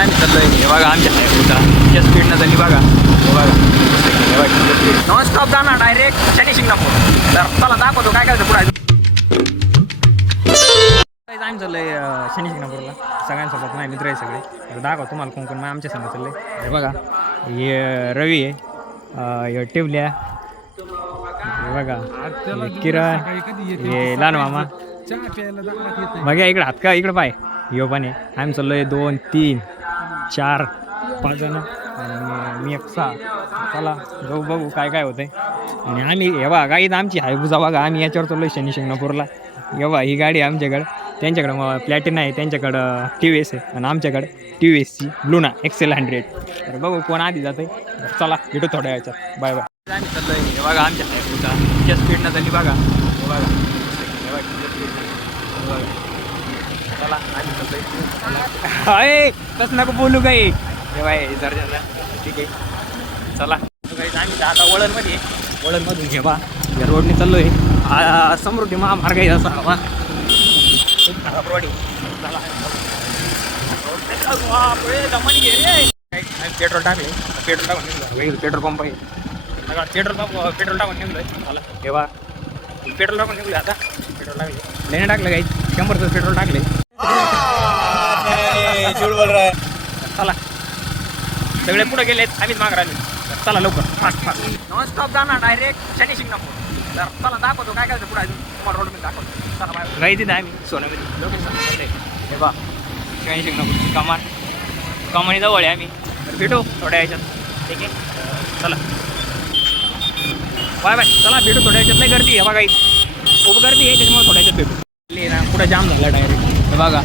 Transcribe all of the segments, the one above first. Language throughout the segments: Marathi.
आम्ही चाललोय हे बघा आमच्या हायवेचा स्पीडनं झाली बघा हे बघा नॉन स्टॉप जाणार डायरेक्ट शनी शिंगणापूर. तर चला दाखवतो काय करायचं पुढे. आम्ही चाललोय शनी शिंगणापूरला सगळ्यांसोबत माझे मित्र आहे सगळे. तर दाखव तुम्हाला कोण कोण आमच्या संग चाललंय. हे बघा हे रवी आहे, हे टिवल्या, हे बघा हे किरण, हे लहान मामा बघा इकडं हात का इकडं पाय यो पण आहे. आम्ही चाललोय 2 3 4 5 जण आणि मी एक 6. चला जाऊ बघू काय काय होतंय. आणि आम्ही हे बघा गाईत आमची हायबुजा बघा आम्ही याच्यावर चाललोय शनी शिंगणापूरला. हे बघा ही गाडी आहे आमच्याकडं. त्यांच्याकडं मग प्लॅटिना आहे, त्यांच्याकडं TVS आहे आणि आमच्याकडं TVSची लुना XL100. तर बघू कोण आधी जाते. चला भेटू थोड्या वेळाच्यात. Bye bye. आम्ही चाललोय हे बघा आमच्या हायबुजा स्पीडनं झाली बघा हे बघा चला आम्ही चाललोय. अय कसं नको बोलू काही हे बाय जरा ठीक आहे. चला आम्ही आता वळणमधून घे बा या रोडने चाललोय. समृद्धी महामार्ग आहे असा हवा खूप खराब रोड आहे. चला पेट्रोल टाकले पेट्रोल टाकून निघलो. पेट्रोल पंप आहे सगळा पेट्रोल टाकून निघलोय. मला तेव्हा पेट्रोल टाकून निघलोय. आता पेट्रोल टाकले लेणे टाकलं काही 100चं पेट्रोल टाकले. चला सगळे पुढे गेलेत आम्हीच माग राहिले. चला लवकर फास्ट नॉन स्टॉप जाणार डायरेक्ट शनी शिंगणापूर. तर चला दाखवतो काय करायचं पुढे अजून तुम्हाला रोड मध्ये दाखवतो. चला बाय. गाई तिथे आम्ही सोन्यामध्ये लोकेशन हे बा शनी शिंगणापूर कमानी जवळ आहे आम्ही. तर भेटू थोड्या याच्यात ठीक आहे. चला बाय बाय. चला भेटू थोड्या याच्यात. नाही गर्दी आहे बघा खूप गर्दी आहे त्याच्यामुळे थोड्या याच्यात भेटू. ना पुढे जाम झाला डायरेक्ट हे बघा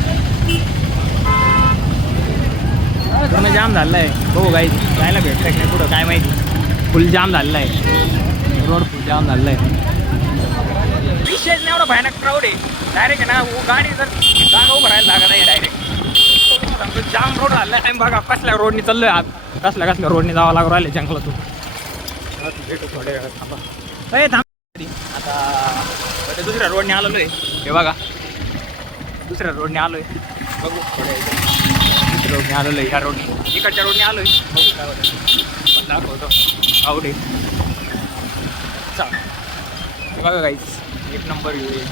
पूर्ण जाम झालं आहे. बघू गाई जायला भेटतं नाही पुढं काय माहिती. फुल जाम झालेलं आहे रोड फुल जाम झालेलं आहे. विशेष नाही एवढं भयानक क्राऊड आहे डायरेक्ट आहे ना. गाडी जर जागा उभं राहायला लागत नाही डायरेक्ट जाम रोड झाला आहे. बघा कसल्या रोडने चाललोय आज कसल्या रोडने जावं लागू राहिले जंगलातून. भेटू थोड्या वेळात थांबा थांब. आता दुसऱ्या रोडने आलेलो आहे हे बघा दुसऱ्या रोडने आलोय. बघू थोड्या दुसऱ्या रोडने आलेलो आहे. ह्या रोडने इकडच्या रोडने आलोय. बघू काय होतं दाखवतो आउट आहे. चला हे बघा गाईस एक नंबर व्ह्यू एक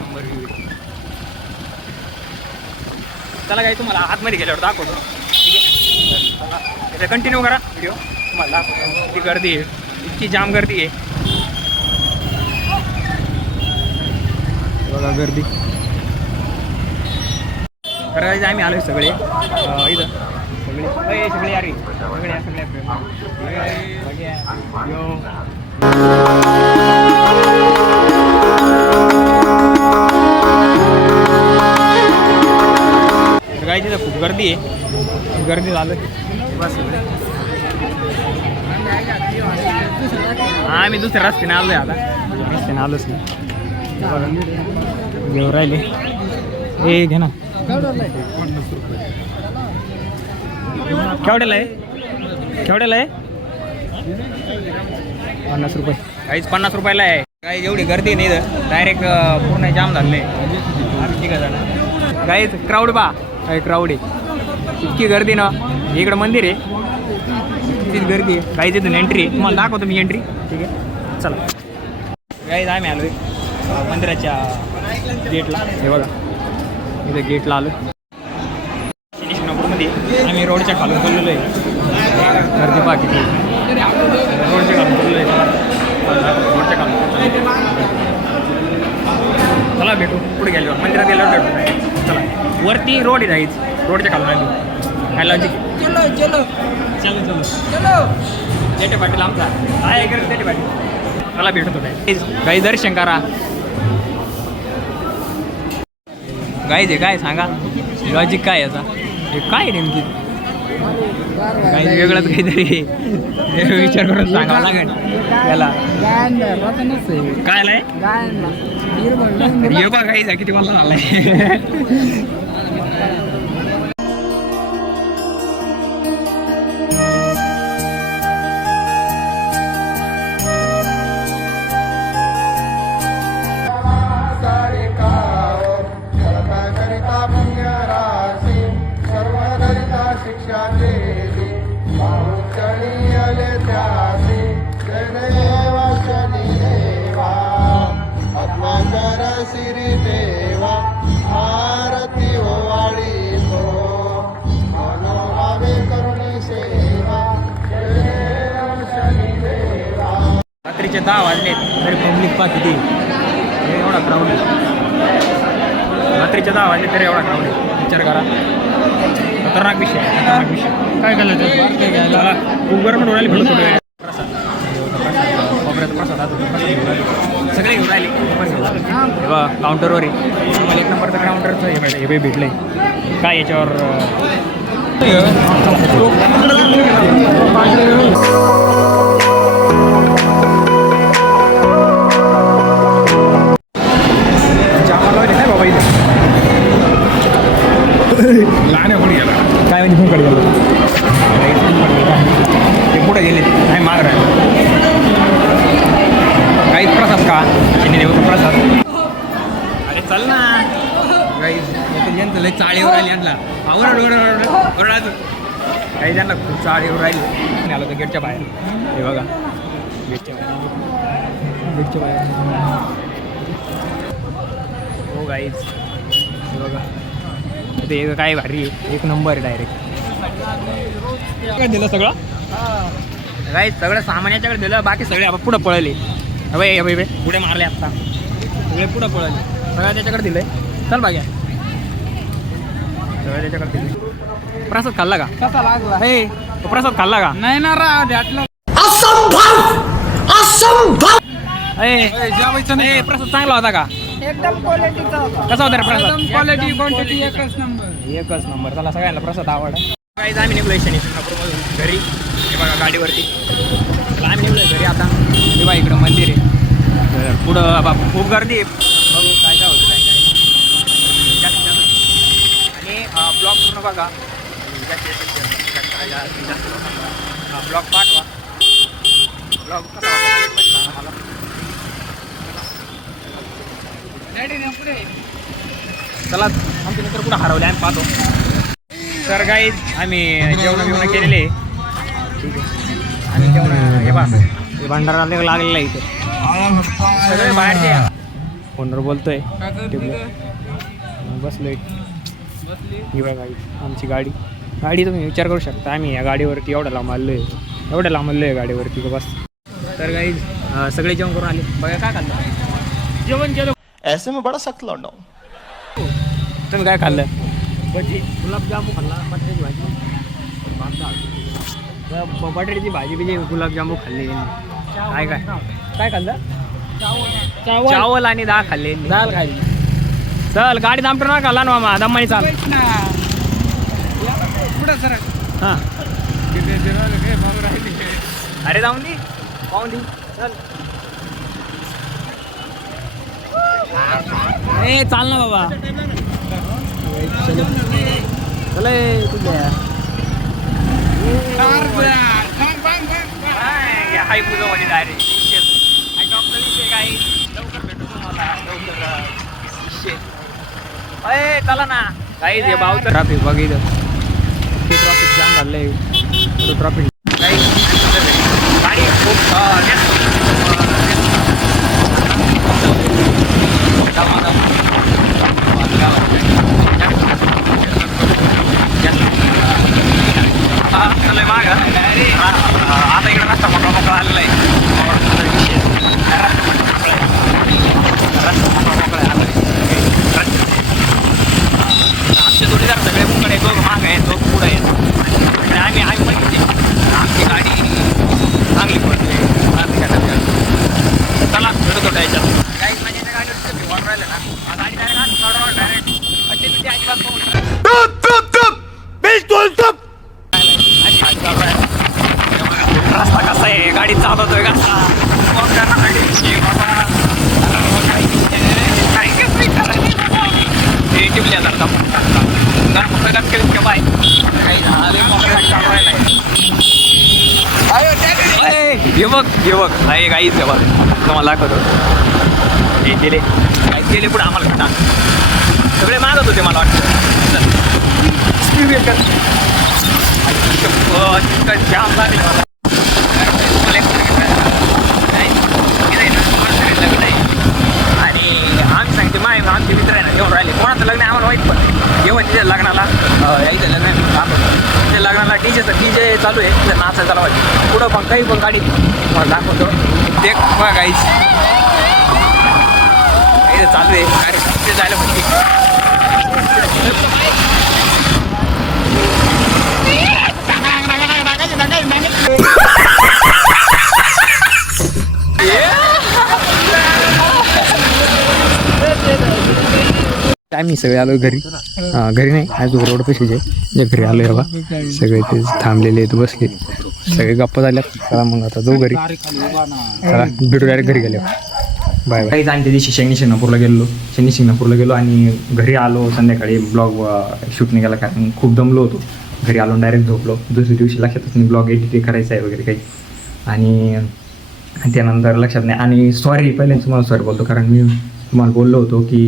नंबर व्ह्यू. चला गाई तुम्हाला आतमध्ये गेल्यावर दाखवतो ठीक आहे. चला इथे कंटिन्यू करा व्हिडिओ. तुम्हाला दाखवतो किती गर्दी आहे. इतकी जाम गर्दी आहे बघा गर्दी. तर आम्ही आलोय सगळे इथं सगळे यार काय तिथं खूप गर्दी आहे. गर्दी झालं बस आम्ही दुसऱ्या रस्त्याने आलोय. आता रस्त्याने आलोच नाही घेऊन राहिले. हे घे ना केवढ्याला आहे 50 रुपये. काहीच 50 रुपयाला आहे. काही एवढी गर्दी नाही तर डायरेक्ट पूर्ण जाम झाले. ठीक आहे काही क्राऊड बा काही क्राऊड आहे इतकी गर्दी ना. इकडं मंदिर आहे इतकीच गर्दी आहे. काही तिथून एंट्री आहे तुम्हाला दाखवतो मी एंट्री ठीक आहे. चला काही आम्ही आलो आहे मंदिराच्या गेटला. हे बघा इथे गेटला आलो शनी शिंगणापूरमध्ये. आम्ही रोडच्या खालून बोललेलो आहे. गर्दी पहा किती रोडच्या खालून बोललेलो आहे. रोडच्या खालून चला भेटू पुढे गेल्यावर मंदिरात गेल्यावर भेटू. चला वरती रोड आहे जायचं रोडच्या खालून आली काय लॉजिक. चलो जेटे पाटील आमचा आहे करत जेटे पाटील. मला भेटतो काय काही दर्शन करा गाईज आहे काय सांगा लॉजिक काय याचा. हे काय नेमकी काही वेगळंच काहीतरी विचार करून सांगावं लागेल त्याला. काय बघा गाईज किती मला झालाय. सिरी देवा आरती ओवाळी तो मनोभावे करुणी सेवा जय शनी देवा. रात्रीचे 10 वाजलेत तरी पब्लिक पा किती एवढा क्राऊड रात्रीचे 10 वाजले तरी एवढा क्राऊड आहे. विचार करा. खतरनाक विषय काय केलं चला खूप गरम उडाली भेटत होते खोबऱ्याचा प्रसाद सगळे घेऊन राहिले हे बघा काउंटरवर आहे. मला 1 नंबरचं काउंटरचं हे भेटले काय याच्यावर काय म्हणजे फोन गेलो ते पुढे गेले नाही माग राहिले काहीच प्रसाद का शिंदे देवचा प्रसाद अरे चल ना काही लय चाळीवर राहिली आणला ओरडा काही त्यांना खूप चाळीवर राहिली आलो तर गेटच्या बाहेर हे बघा गेटच्या बाहेर हो गाईज हे बघा ते काय भारी आहे 1 नंबर डायरेक्ट काय दिलं सगळं काय सगळं सामान याच्याकडे दिलं बाकी सगळे आपण पुढं पळले बाई पुढे मारले आता सगळे पुढं पळले सगळं त्याच्याकडे दिलंय चल बाग्या सगळं त्याच्याकडे दिले. प्रसाद खाल्ला का कसा लागला हे प्रसाद खाल्ला का नाही ना जेवायचं नाही प्रसाद चांगला होता का एकदम क्वालिटीचा होता. कसा होता रे प्रसाद क्वालिटी क्वांटिटी एकच नंबर चला सगळ्यांना प्रसाद आवड काही आम्ही निघलो शनी शिंगणापूरमधून घरी हे बघा गाडीवरती आम्ही निघलो घरी आता हे बघा इकडं मंदिर आहे तर पुढं बाबा खूप गर्दी आहे बघू काय काय होतं काय जास्त आणि ब्लॉग पूर्ण बघा ब्लॉग पाठवा ब्लॉग कसा वाटला मला चला आमचे मित्र कुठं हरवले आम्ही पाहतो. तर गाईज आम्ही जेवण केलेले ठीक आहे आम्ही जेवण हे बा हे भंडारा लागलेला आहे इथे सगळे बाहेरचे फोनवर बोलतोय बसलोय ही बघा गाडी आमची गाडी तुम्ही विचार करू शकता आम्ही या गाडीवरती एवढं लांब आलो आहे गाडीवरती बस. तर गाईज सगळे जेवण करून आले बघा काय खाल्लं जेवण केलं ऐसे में बड़ा सख्त लौंडा हूं. तुम्ही काय खाल्लं भजी गुलाबजामू खाल्ला बटाट्याची भाजी बटाट्याची भाजी बिजी गुलाबजामू खाल्ली काय काय काय खाल्लं चावल आणि डाळ खाल्ली डाळ खाल्ली. चल गाडी दामटर ना खाल्ला ना मामा दम्मानी चाल हां अरे जाऊन दे पाहून दे चल ए चाल ना बाबा चल तुझ्या हाय पूजा मध्ये डायरेक्ट काय लवकर भेटू तुम्हाला लवकर चला ना काही दे भाऊ ट्रॅफिक बघितलं ते ट्रॅफिक जाम झालंय ट्रॅफिक गाडी खूप माग आता इकडे रस्ता मोकळा आलेला आहे आमचे जोडीदार सगळे पुढे तो माग आहे तो पुढे आहे आम्ही पण किती आमची गाडी चांगली पडते चला भेटतो याच्यात काही माझ्या गाडीवर भिवून राहिलं ना गाडी डायरेक्ट अजिबात रस्ता कसा आहे गाडी चालवतोय कसा टिपल्या जातात बाय हे बघ आहे गाईच हे बघ तुम्हाला दाखवतो हे गेले पुढे आम्हाला भेटा सगळे मागत होते मला वाटतं जाम लागले मला आणि आम्ही सांगते यायचं लग्न आहे दाखवतो ते लग्नाला DJ चालू आहे तिथं नाचायला चालू आहे पुढं पण काही पण गाडी मला दाखवतो देख बघा काहीच चालू आहे कार्यक्रम ते जायला पाहिजे आम्ही सगळे आलो घरी घरी नाही आज रोड पैसे जे घरी आलो बाबा सगळे ते थांबलेले आहेत बसले सगळे गप्पा झाल्यात चला मग आता जाऊ घरी चला भेटू डायरेक्ट घरी गेले बाय काहीच आम्ही त्या दिवशी शनी शिंगणापूरला गेलो आणि घरी आलो संध्याकाळी ब्लॉग शूट नाही केला कारण खूप दमलो होतो घरी आलो डायरेक्ट झोपलो दुसऱ्या दिवशी लक्षातच नाही ब्लॉग एडिट करायचं आहे वगैरे काही आणि त्यानंतर लक्षात नाही आणि सॉरी पहिले तुम्हाला सॉरी बोलतो कारण मी तुम्हाला बोललो होतो की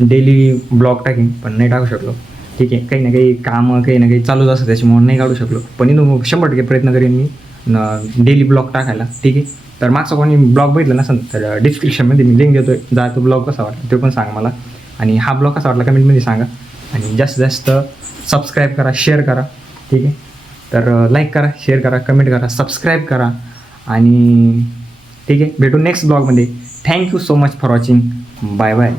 डेली ब्लॉग टाकीन पण नाही टाकू शकलो ठीक आहे काही ना काही कामं काही ना काही चालूच असतं त्याच्यामुळे नाही काढू शकलो पण 100% प्रयत्न करेन मी डेली ब्लॉग टाकायला ठीक आहे तर मागचा कोणी ब्लॉग बघितला नसेल तर डिस्क्रिप्शनमध्ये मी लिंक देतो आहे जा तो ब्लॉग कसा वाटला ते पण सांगा मला आणि हा ब्लॉग कसा वाटला कमेंटमध्ये सांगा आणि जास्तीत जास्त सबस्क्राईब करा शेअर करा ठीक आहे तर लाईक करा शेअर करा कमेंट करा सबस्क्राईब करा आणि ठीक आहे भेटू नेक्स्ट ब्लॉगमध्ये thank you so much for watching bye bye